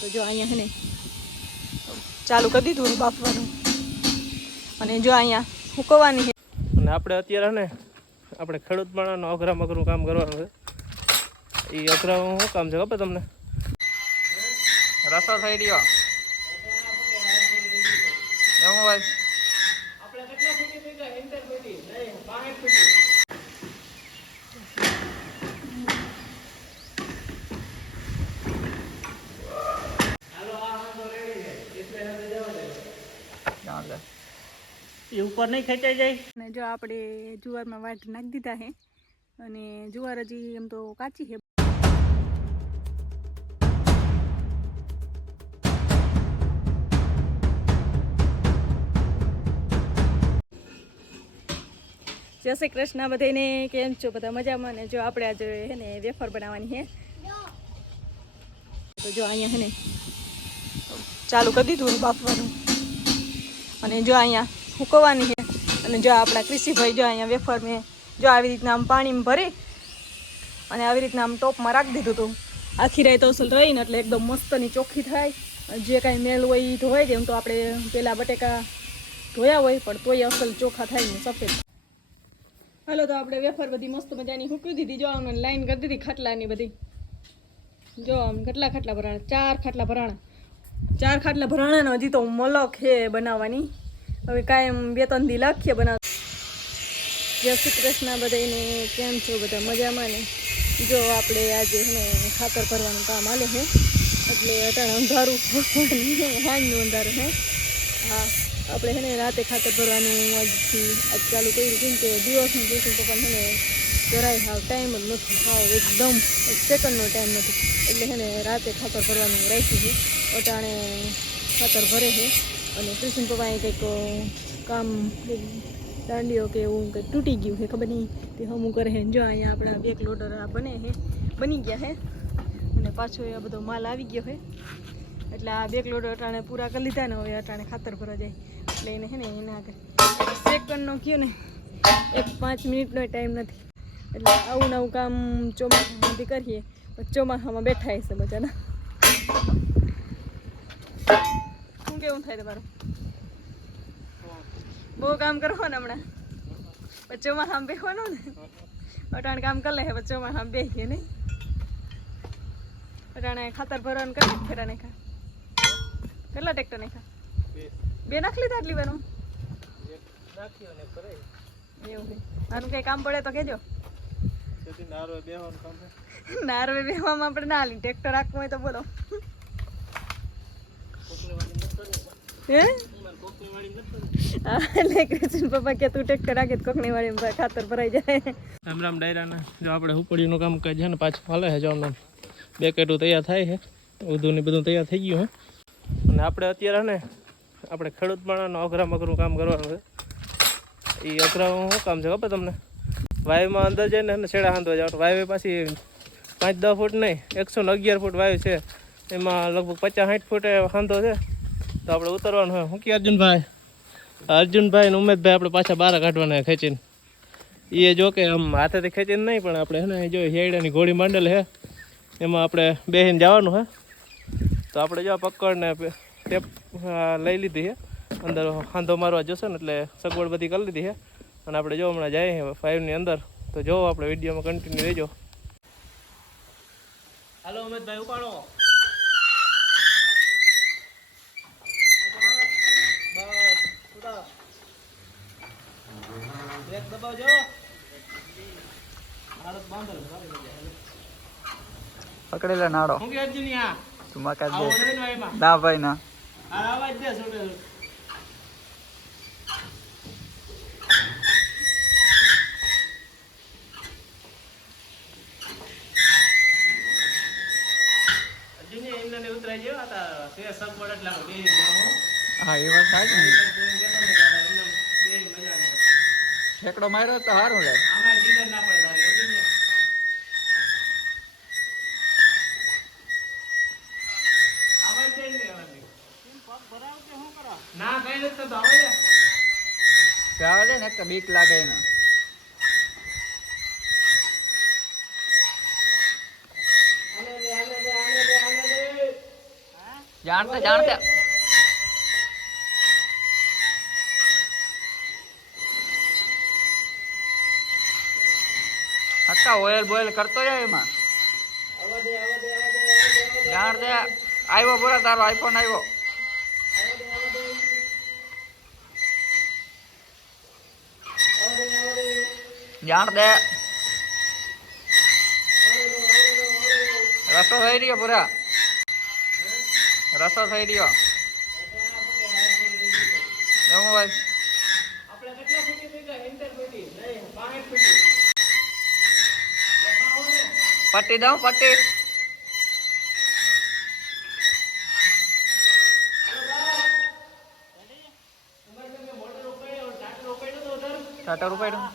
તો જો અહીંયા હે ને ચાલુ કરી દીધું બાફવાનું અને જો અહીંયા હુકવવાની છે. અને આપણે અત્યારે ને આપણે ખેડૂત માણસનું અઘરા મઘરું કામ કરવાનું છે. એ અઘરા શું કામ છે ખબર તમને? રસો થઈ રહ્યો ભાઈ. આપણે કેટલા ફૂટી થઈ ગયા? 70 ફૂટી નહીં 65 ફૂટી. એ ઉપર નહીં ખેંચાઈ જાય. અને જો આપણે જુવારમાં વાટ નાખી દીધા છે અને જુવાર હજી એમ તો કાચી છે. જય શ્રી કૃષ્ણ બધાને, કેમ છો બધા મજામાં? ને જો આપણે આજે હે ને વેફર બનાવવાની છે. તો જો અહીંયા હે ને ચાલુ કરી દીધું બાફવાનું અને જો અહીંયા હુકવવાની છે. અને જો આપણા કૃષિભાઈ જો અહીંયા વેફર મેં જો આવી રીતના આમ પાણીમાં ભરી અને આવી રીતના આમ ટોપમાં રાખી દીધું હતું. આખી રાત અસલ રહીને એટલે એકદમ મસ્તની ચોખ્ખી થાય. જે કાંઈ મેલ હોય એ ધોવાઈ જાય. એમ તો આપણે પહેલાં બટેકા ધોયા હોય પણ તોય અસલ ચોખ્ખા થાય ને સફેદ. હાલો તો આપણે વેફર બધી મસ્ત મજાની હૂકવી દીધી. જો અમને લાઈન કરી દીધી ખાટલાની બધી. જો આમ કેટલા ખાટલા ભરાણા? 4 ખાટલા ભરાણા. 4 ખાટલા ભરાણા. હજી તો મલક છે બનાવવાની. હવે કાયમ 2-3 દી લાખીએ બનાવ. જય શ્રી કૃષ્ણ બધાને, કેમ છો બધા મજામાં ને? જો આપણે આજે ને ખાતર ભરવાનું કામ હાલે છે એટલે અટાણે અંધારું હાંજનું અંધારું હે. હા આપણે છે ને રાતે ખાતર ભરવાનું આજથી આજ ચાલુ કર્યું. કેમ કે દિવસનું જોઈશું તો પણ છે ને જરાય હાવ ટાઈમ જ નથી. હાવ એકદમ 1 સેકન્ડનો ટાઈમ નથી. એટલે છે ને રાતે ખાતર ભરવાનું રાખ્યું છે. અટાણે ખાતર ભરે છે અને કૃષ્ણ પપ્પાએ કંઈક કામ દાંડીઓ કે એવું કંઈક તૂટી ગયું છે, ખબર નહીં તે હમું કરે છે. જો અહીંયા આપણા બેક લોડર આ બની ગયા છે અને પાછો એ બધો માલ આવી ગયો છે. એટલે આ બેક લોડર અટાણે પૂરા કરી લીધા ને હવે અટાણે ખાતર ભરવા જાય. એટલે એને છે ને એના આગળ સેકન્ડનો કયો ને 1-5 મિનિટનો ટાઈમ નથી. એટલે આવું નવું કામ ચોમાસામાંથી કરીએ. ચોમાસામાં બેઠા હશે મજાના. શું કેવું થાય તમારું? બહુ કામ કરવાનું હમણાં ચોમાસામાં બેસવાનું ને. અટાણે કામ કરી લે પછી ચોમાસામાં બેસીએ નહીં. અટાણે ખાતર ભરવાનું કેટલા ફેરા નાખા? કેટલા ટ્રેક્ટર નાખા? 2 નાખી લીધા આટલી વારમાં? એવું છે. મારું કંઈ કામ પડે તો કહેજો. નારવે બેવામાં આપણે ના હાલી. ટ્રેક્ટર રાખવું હોય તો બોલો. હે એટલે કૃષ્ણ પપ્પા કે તું ટ્રેક્ટર રાખે કોકની વાળી ખાતર ભરાઈ જાય. રામ રામ ડાયરાના. જો આપણે ઉપડીનું કામ કાજ છે ને પાછું હાલે છે. જો આમ બેકેટું તૈયાર થાય છે, ઉધું ને બધું તૈયાર થઈ ગયું છે. અને આપણે અત્યારે ને આપણે ખેડૂત માણસનું અઘરા મઘરું કામ કરવાનું છે. એ અઘરા શું કામ છે ખબર તમને? વાયુમાં અંદર જઈને શેડા હાંધવા જવાનું. વાયુ પાછી 5-10 ફૂટ નહીં 111 ફૂટ વાયુ છે. એમાં લગભગ 50-60 ફૂટે હાંધો છે. તો આપણે ઉતરવાનું હોય. શું કે અર્જુનભાઈ ને ઉમેદભાઈ આપણે પાછા બહાર કાઢવાના ખેંચીને. એ જો કે આમ હાથેથી ખેંચીને નહીં પણ આપણે છે ને જો હેડાની ઘોડી માંડેલ છે એમાં આપણે બેસીને જવાનું હોય. તો આપણે જો પકડને ટેપ લઈ લીધી છે. અંદર હાંધો મારવા જશે ને એટલે સગવડ બધી કરી લીધી છે. અને આપણે જો હમણાં જાય 5ની અંદર. તો જો આપણે વિડીયોમાં કન્ટિન્યુ રહેજો. હાલો ઉમેદભાઈ ઉપાડો. પકડેલા નાડો હું કે અર્જુનિયા તું મકા દે. આવો ને ભાઈમાં. ના ભાઈ ના. આ આવાજ દે છોડે. અર્જુનિયા એમને ને ઉતરાઈ ગયો હતા તે સગવડ એટલા બે જામો. હા એ વાત થાય ને. બે મજા આવે. ઠેકડો માર્યો તો સારું રહે. આમાં જીગર ના પડે તારે અર્જુનિયા. આવાજ દે ને આવાજ. પગ ભરાવ કે શું કરો? ના કઈ નથી તો આવે છે. આવે છે ને એક તો બીક લાગે એને. જાણતે જાણતે હક્કા ઓઇલ બોઇલ કરતો જાય એમાં જાણ દે આવ્યો પૂરા તારો આઈફોન આવ્યો જાણ દે રસો થઈ રહ્યો પૂરા રસો થઈ રહ્યો એવું હોય પટ્ટી દઉં પટ્ટી ટાટા રૂપિયા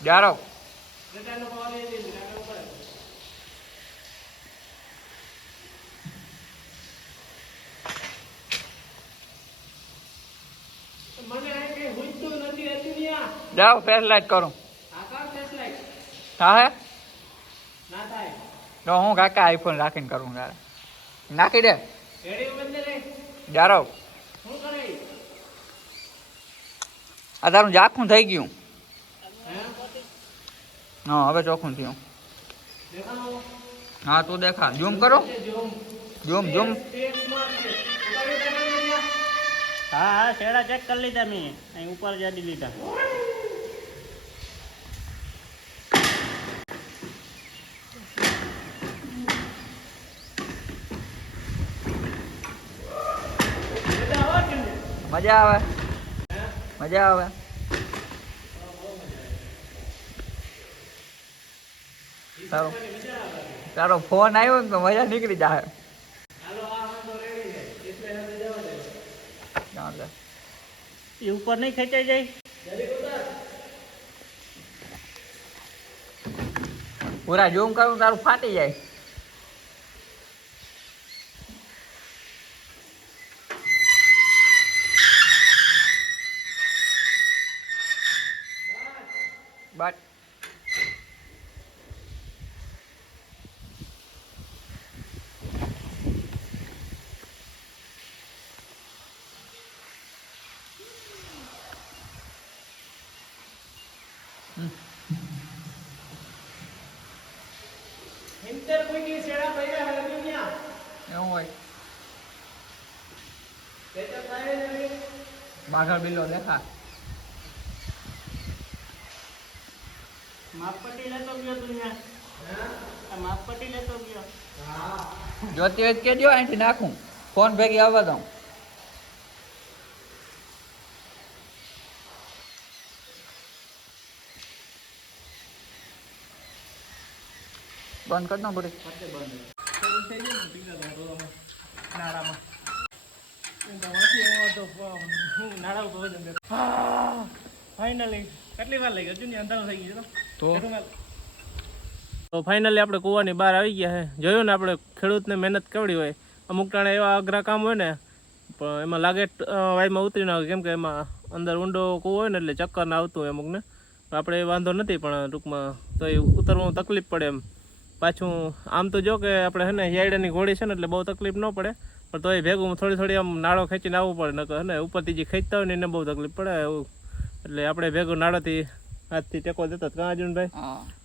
જારો જાઓ ફેસ લાઈટ કરું હા હે તો હું કાકા આઈફોન રાખીને કરું તારે નાખી દે જારો આ તારું ઝાખું થઈ ગયું હા હવે ચોખ્ખું થયું હા તું દેખા ઝૂમ કરો ઝૂમ ઝૂમ હા હા શેડા ચેક કરી લીધા મેં અહીં ઉપર જાડી લીધા મજા આવે મજા આવે તારો ફોન આવ્યો ને તો મજા નીકળી જાય એ ઉપર નહીં ખેંચાઈ જાય પૂરા ઝૂમ કરું તારું ફાટી જાય બટ એવું હોય બાઘા બિલ્લો દેખા માપપટ્ટી લેતો ગયો તું ત્યાં માપપટ્ટી લેતો ગયો જોતી હોય કેજો અહીંથી નાખું ફોન ભેગી આવવા દઉં બંધ કરી દઉં બધી ફાઇનલી કેટલી વાર લાગી હજુ અંધારું થઈ ગયું તો ફાઇનલી આપણે કૂવાની બહાર આવી ગયા છે જોયું ને આપણે ખેડૂતને મહેનત કેવડી હોય અમુક ટાણે એવા અઘરા કામ હોય ને પણ એમાં લાગે વાયમાં ઉતરી ના આવે કેમ કે એમાં અંદર ઊંડો કૂવો હોય ને એટલે ચક્કર ના આવતું હોય અમુકને આપણે એ વાંધો નથી પણ ટૂંકમાં તો એ ઉતરવામાં તકલીફ પડે એમ પાછું આમ તો જો કે આપણે હે ને યાયડાની ઘોડી છે ને એટલે બહુ તકલીફ ન પડે પણ તો એ ભેગું થોડી આમ નાળો ખેંચીને આવવું પડે નકર હે ને ઉપરથી જે ખેંચતા હોય ને એને બહુ તકલીફ પડે એવું એટલે આપણે ભેગું નાળોથી હાથથી ટેકો દેતા હતા અર્જુનભાઈ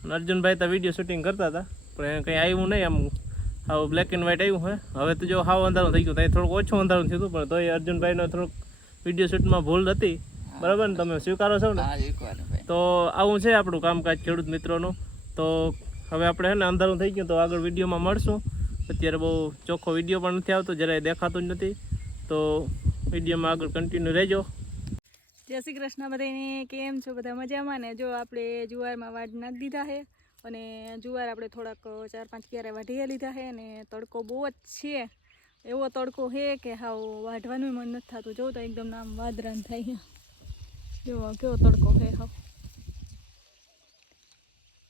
અને અર્જુનભાઈ તો વિડીયો શૂટિંગ કરતા હતા પણ કંઈ આવ્યું નહીં આમ હાવ બ્લેક એન્ડ વ્હાઇટ આવ્યું હોય હવે તો જો હાવ અંધારું થઈ ગયું ત્યાં થોડુંક ઓછું અંધારું થયું હતું પણ તોય અર્જુનભાઈનો થોડુંક વિડીયો શૂટમાં ભૂલ હતી બરાબર ને તમે સ્વીકારો છો ને તો આવું છે આપણું કામકાજ ખેડૂત મિત્રોનું તો હવે આપણે હે ને અંધારું થઈ ગયું તો આગળ વિડીયોમાં મળશું અત્યારે બહુ ચોખ્ખો વિડીયો પણ નથી આવતો જરાય દેખાતું જ નથી તો વિડીયોમાં આગળ કન્ટિન્યુ રહેજો જય શ્રી કૃષ્ણ બધાને કેમ છો બધા મજામાં ને જો આપણે જુવારમાં વાડ નાખી દીધા છે અને જુવાર આપણે થોડાક 4-5 ક્યારે વાઢી લીધા છે અને તડકો બહુ જ છે એવો તડકો છે કે હાવ વાઢવાનું મન નથી થતું જો તો એકદમ આમ વાદરાન થાય છે જો કેવો તડકો છે હાવ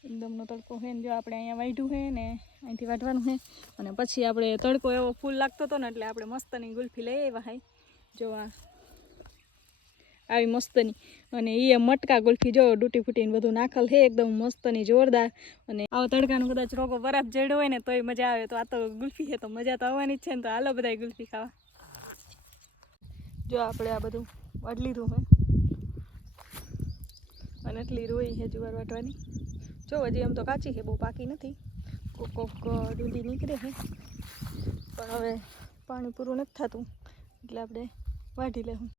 એકદમનો તડકો છે ને જો આપણે અહીંયા વાઢ્યું છે ને અહીંથી વાઢવાનું છે અને પછી આપણે તડકો એવો ફૂલ લાગતો હતો ને એટલે આપણે મસ્તની ગુલ્ફી લઈ આવ્યા હાઈ જો આવી મસ્તની અને એ મટકા ગુલ્ફી જો ડૂટી ફૂટીને બધું નાખેલ છે એકદમ મસ્ત ની જોરદાર. અને આવો તડકાનો કદાચ રોગો બરફ જડ્યો હોય ને તોય મજા આવે. તો આ તો ગુલ્ફી છે તો મજા તો આવવાની જ છે ને. તો હાલો બધા ગુલ્ફી ખાવા. જો આપણે આ બધું વાટ લીધું હે અને એટલી રોઈ છે જુવાર વાટવાની. જો હજી આમ તો કાચી છે, બહુ પાકી નથી. કોક ડુંડી નીકળે છે પણ હવે પાણી પૂરું નથી થતું એટલે આપણે વાઢી લેવું.